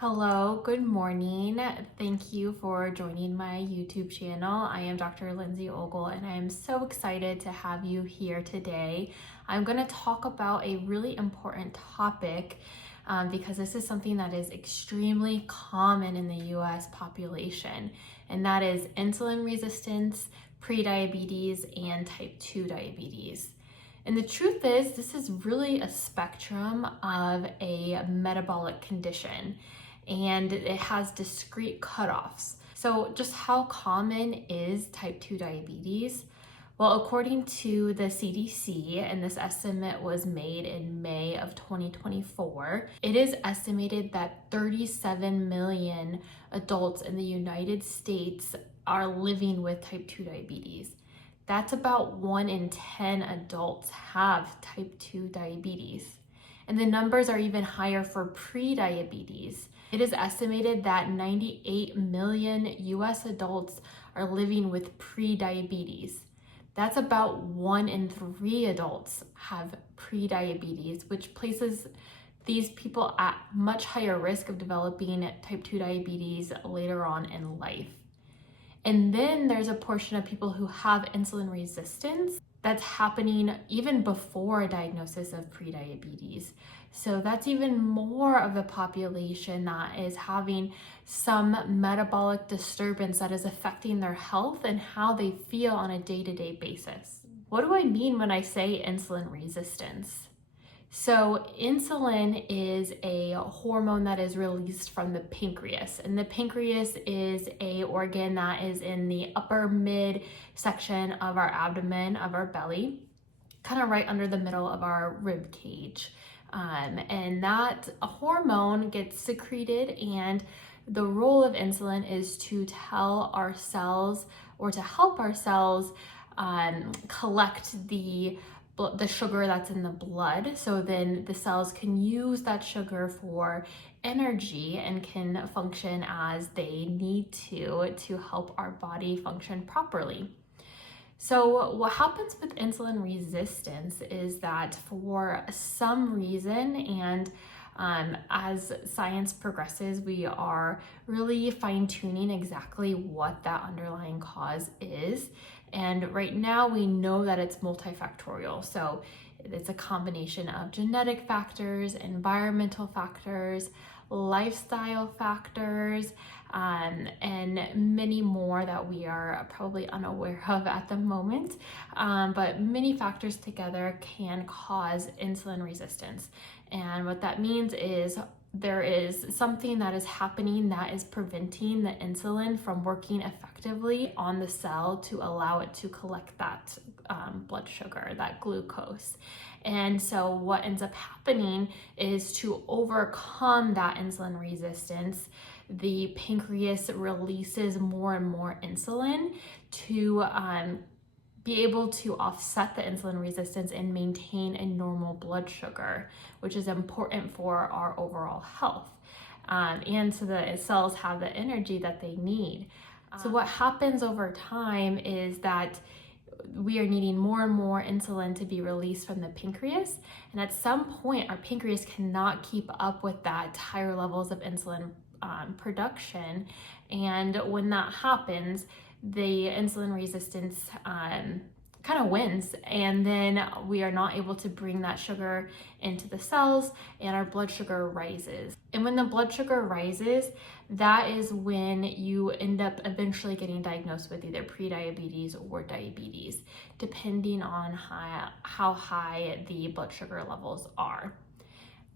Hello, good morning. Thank you for joining my YouTube channel. I am Dr. Lindsay Ogle and I am so excited to have you here today. I'm going to talk about a really important topic because this is something that is extremely common in the US population, and that is insulin resistance, prediabetes, and type 2 diabetes. And the truth is, this is really a spectrum of a metabolic condition, and it has discrete cutoffs. So just how common is type 2 diabetes? Well, according to the CDC, and this estimate was made in May of 2024, it is estimated that 37 million adults in the United States are living with type 2 diabetes. That's about 1 in 10 adults have type 2 diabetes. And the numbers are even higher for pre-diabetes. It is estimated that 98 million US adults are living with pre-diabetes. That's about 1 in 3 adults have pre-diabetes, which places these people at much higher risk of developing type 2 diabetes later on in life. And then there's a portion of people who have insulin resistance that's happening even before a diagnosis of prediabetes. So that's even more of the population that is having some metabolic disturbance that is affecting their health and how they feel on a day-to-day basis. What do I mean when I say insulin resistance? So insulin is a hormone that is released from the pancreas, and the pancreas is a organ that is in the upper mid section of our abdomen, of our belly, kind of right under the middle of our rib cage. And that hormone gets secreted, and the role of insulin is to tell our cells, or to help our cells collect the sugar that's in the blood, so then the cells can use that sugar for energy and can function as they need to help our body function properly. So what happens with insulin resistance is that for some reason, and as science progresses, we are really fine-tuning exactly what that underlying cause is. And right now we know that it's multifactorial. So it's a combination of genetic factors, environmental factors, lifestyle factors, and many more that we are probably unaware of at the moment. But many factors together can cause insulin resistance. And what that means is there is something that is happening that is preventing the insulin from working effectively on the cell to allow it to collect that blood sugar, that glucose. And so what ends up happening is, to overcome that insulin resistance, the pancreas releases more and more insulin to be able to offset the insulin resistance and maintain a normal blood sugar, which is important for our overall health. And so the cells have the energy that they need. So what happens over time is that we are needing more and more insulin to be released from the pancreas. And at some point, our pancreas cannot keep up with that higher levels of insulin production. And when that happens, the insulin resistance kind of wins, and then we are not able to bring that sugar into the cells, and our blood sugar rises. And when the blood sugar rises, that is when you end up eventually getting diagnosed with either prediabetes or diabetes, depending on how high the blood sugar levels are.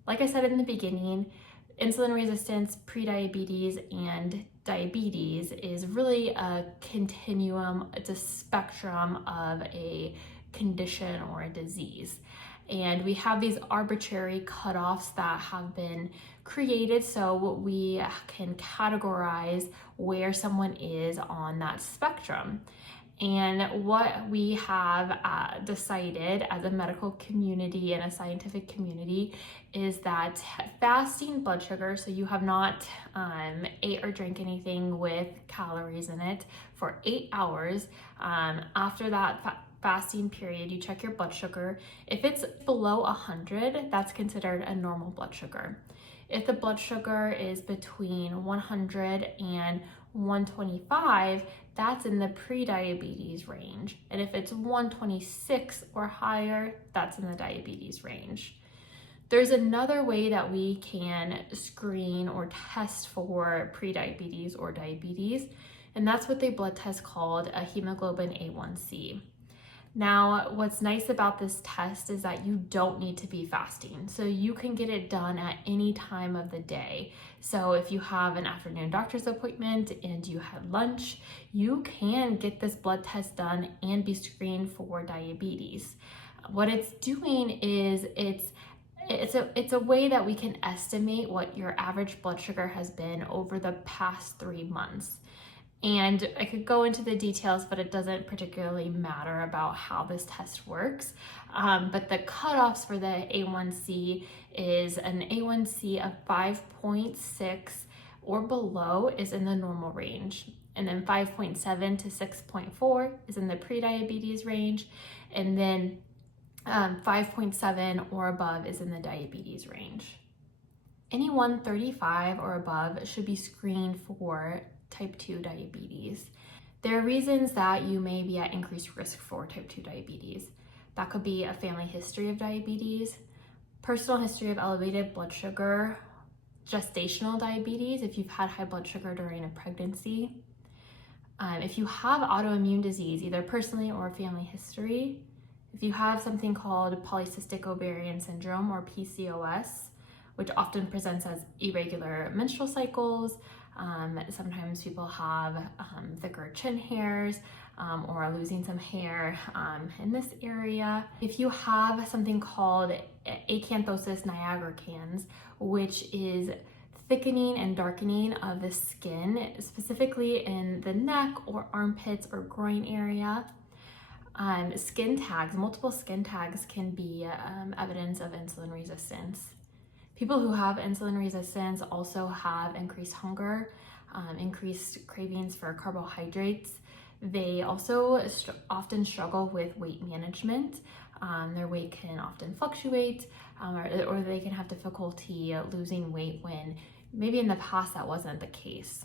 Like I said in the beginning, insulin resistance, prediabetes, and diabetes is really a continuum. It's a spectrum of a condition or a disease. And we have these arbitrary cutoffs that have been created so we can categorize where someone is on that spectrum. And what we have decided as a medical community and a scientific community is that fasting blood sugar, so you have not ate or drank anything with calories in it for 8 hours. After that fasting period, you check your blood sugar. If it's below 100, that's considered a normal blood sugar. If the blood sugar is between 100 and 125, that's in the prediabetes range. And if it's 126 or higher, that's in the diabetes range. There's another way that we can screen or test for prediabetes or diabetes, and that's what the blood test called a hemoglobin A1C. Now, what's nice about this test is that you don't need to be fasting. So you can get it done at any time of the day. So if you have an afternoon doctor's appointment and you had lunch, you can get this blood test done and be screened for diabetes. What it's doing is it's a way that we can estimate what your average blood sugar has been over the past 3 months. And I could go into the details, but it doesn't particularly matter about how this test works. But the cutoffs for the A1C is an A1C of 5.6 or below is in the normal range. And then 5.7 to 6.4 is in the prediabetes range. And then 5.7 or above is in the diabetes range. Anyone 35 or above should be screened for type 2 diabetes. There are reasons that you may be at increased risk for type 2 diabetes. That could be a family history of diabetes, personal history of elevated blood sugar, gestational diabetes, if you've had high blood sugar during a pregnancy, if you have autoimmune disease, either personally or family history, if you have something called polycystic ovarian syndrome or PCOS, which often presents as irregular menstrual cycles. Sometimes people have thicker chin hairs or are losing some hair in this area. If you have something called acanthosis nigricans, which is thickening and darkening of the skin, specifically in the neck or armpits or groin area. Skin tags, multiple skin tags can be evidence of insulin resistance. People who have insulin resistance also have increased hunger, increased cravings for carbohydrates. They also often struggle with weight management. Their weight can often fluctuate, or they can have difficulty losing weight when maybe in the past that wasn't the case.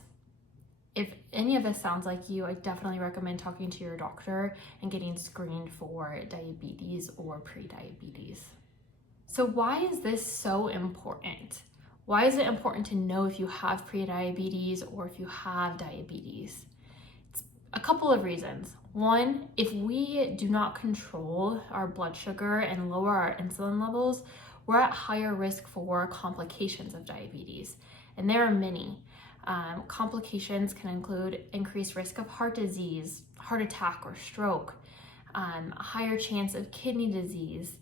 If any of this sounds like you, I definitely recommend talking to your doctor and getting screened for diabetes or prediabetes. So why is this so important? Why is it important to know if you have prediabetes or if you have diabetes? It's a couple of reasons. One, if we do not control our blood sugar and lower our insulin levels, we're at higher risk for complications of diabetes. And there are many. Complications can include increased risk of heart disease, heart attack or stroke, a higher chance of kidney disease.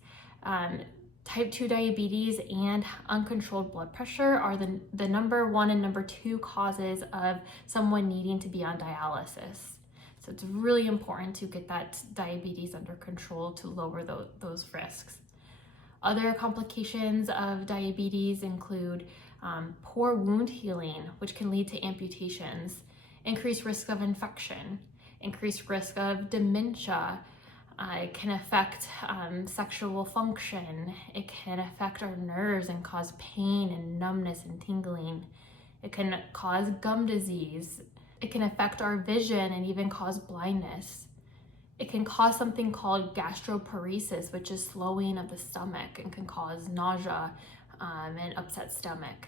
Type 2 diabetes and uncontrolled blood pressure are the number 1 and number 2 causes of someone needing to be on dialysis. So it's really important to get that diabetes under control to lower those risks. Other complications of diabetes include poor wound healing, which can lead to amputations, increased risk of infection, increased risk of dementia. It can affect sexual function. It can affect our nerves and cause pain and numbness and tingling. It can cause gum disease. It can affect our vision and even cause blindness. It can cause something called gastroparesis, which is slowing of the stomach and can cause nausea and upset stomach.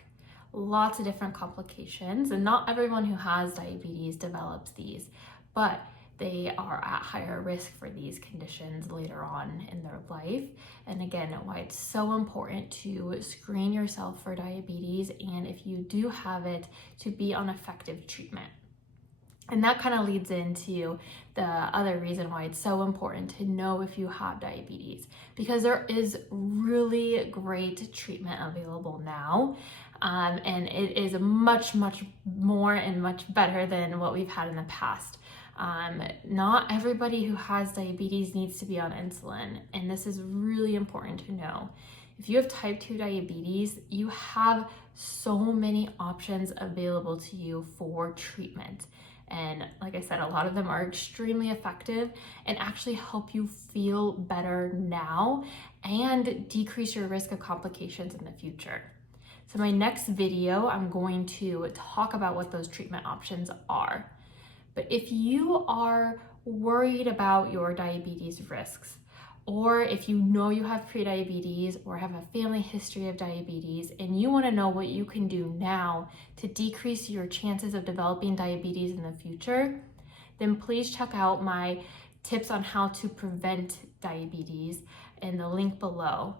Lots of different complications, and not everyone who has diabetes develops these, but they are at higher risk for these conditions later on in their life. And again, why it's so important to screen yourself for diabetes, and if you do have it, to be on effective treatment. And that kind of leads into the other reason why it's so important to know if you have diabetes, because there is really great treatment available now. And it is much, much more and much better than what we've had in the past. Not everybody who has diabetes needs to be on insulin, and this is really important to know. If you have type 2 diabetes, you have so many options available to you for treatment. And like I said, a lot of them are extremely effective and actually help you feel better now and decrease your risk of complications in the future. So my next video, I'm going to talk about what those treatment options are. But if you are worried about your diabetes risks, or if you know you have prediabetes or have a family history of diabetes and you want to know what you can do now to decrease your chances of developing diabetes in the future, then please check out my tips on how to prevent diabetes in the link below.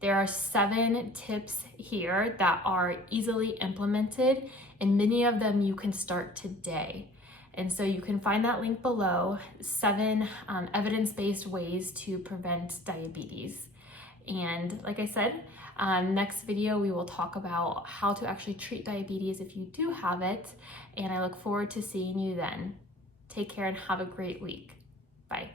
There are 7 tips here that are easily implemented, and many of them you can start today. And so you can find that link below, 7 evidence-based ways to prevent diabetes. And like I said, next video we will talk about how to actually treat diabetes if you do have it. And I look forward to seeing you then. Take care and have a great week. Bye.